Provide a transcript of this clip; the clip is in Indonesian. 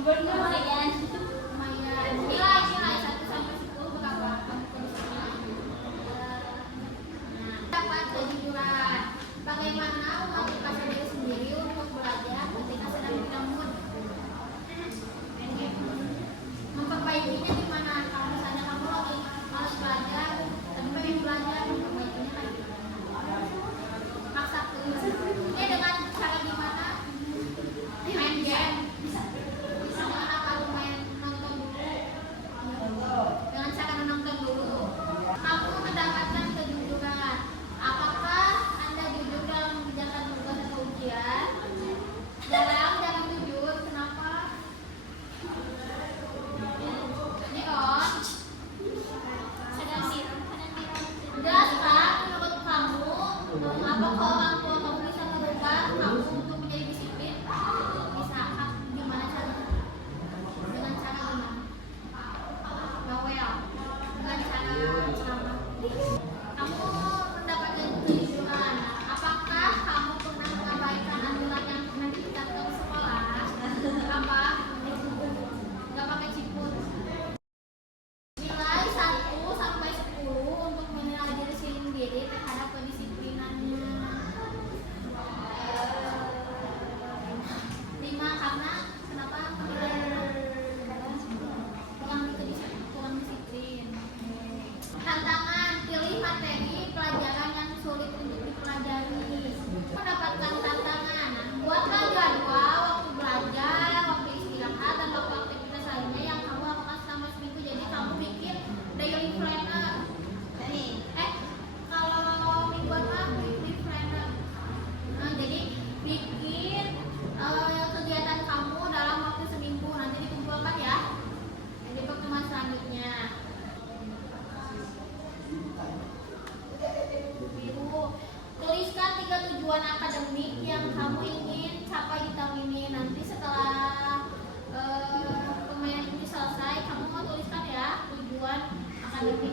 lumayan. Nilai 1 sampai 10 berapa? Dapat kejujuran. Bagaimana memotivasi diri sendiri untuk belajar ketika sedang tidak mood? Memperbaikinya di mana? Kalau misalnya kamu lagi malas belajar, tapi pengen belajar, memperbaikinya kayak gimana? Maksa terus. Ini dengan cara gimana? Main game. Bisa dengan apa? Main nonton dulu. Dengan cara menonton dulu. Kamu mendapatkan kejujuran. Apakah Anda jujur dalam mengerjakan tugas atau ujian? Jarang jujur. Kenapa? Ini on. Jelaskan menurut kamu, apakah orang tua kamu bisa merubah kamu untuk menjadi disiplin? Bisa. Gimana caranya? Dengan cara gimana? Bawel. Dengan cara ceramah. Kamu mendapatkan kejujuran. Apakah kamu pernah mengabaikan aturan yang pernah ditetapkan di sekolah? Apa? Nggak pakai ciput. Nilai 1 sampai 10 untuk menilai diri sendiri terhadap kedisiplinannya. 5 karena kenapa kurang disiplin. Tantangan, pilih materi pelajaran yang sulit untuk dipelajari. Mendapatkan tantangan, buatlah jadwal waktu belajar, waktu istirahat, dan waktu aktivitas lainnya yang kamu lakukan selama seminggu. Jadi kamu bikin daily planner. Kalau mingguan mah weekly planner. Nah, jadi bikin kegiatan kamu dalam waktu seminggu, nanti dikumpulkan ya di pertemuan selanjutnya. Tuliskan 3 tujuan akademik yang kamu ingin capai di tahun ini. Nanti setelah permainan ini selesai, kamu mau tuliskan ya tujuan akademik